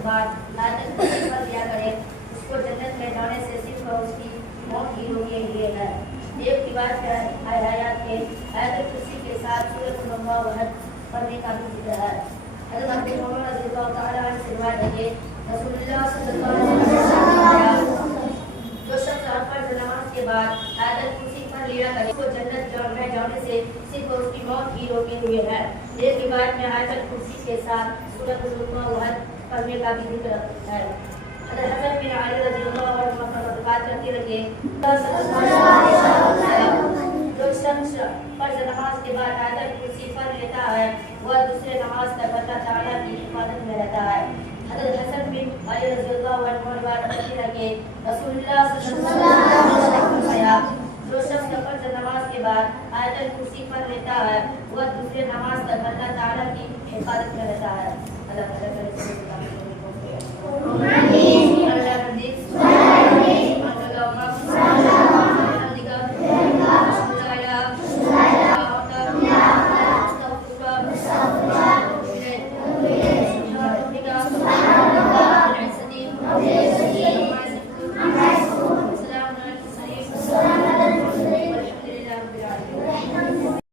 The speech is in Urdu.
کے بعد آیت کرسی پڑھ لیا کرے، اس کو جنت میں جانے سے صرف اس کی موت ہی روکے ہوئے ہے۔ ایک روایت ہے آیات کے آیت کرسی کے ساتھ سورۃ النبأ و حج پڑھنے کا بھی ذکر ہے۔ حضرت عمر رضی اللہ تعالیٰ عنہ سے روایت ہے کہ رسول اللہ صلی اللہ علیہ وسلم نے فرمایا، جو شخص فرض نماز کے بعد آیت کرسی پڑھ لیا کرے، اس کو جنت میں جانے سے صرف اس کی موت ہی روکے ہوئے ہے۔ ایک روایت میں آیت کرسی کے ساتھ سورۃ النبأ و حج پڑھنے کا بھی ذکر ہے۔ حضرت حسن بن علی رضی اللہ عنہ بات کرتے رہے، جو شخص فرض نماز کے بعد آیت کرسی پڑھ لیتا ہے وہ دوسرے نماز تک اللہ تعالیٰ کی حفاظت میں رہتا ہے۔ حضرت حسن بن علی رضی اللہ عنہ روایت کرتے ہیں کہ رسول اللہ صلی اللہ علیہ وسلم نے فرمایا، جو شخص فرض نماز کے بعد آیت کرسی پڑھ لیتا ہے وہ دوسرے نماز تک اللہ تعالیٰ کی حفاظت میں رہتا ہے۔ اللہ تعالیٰ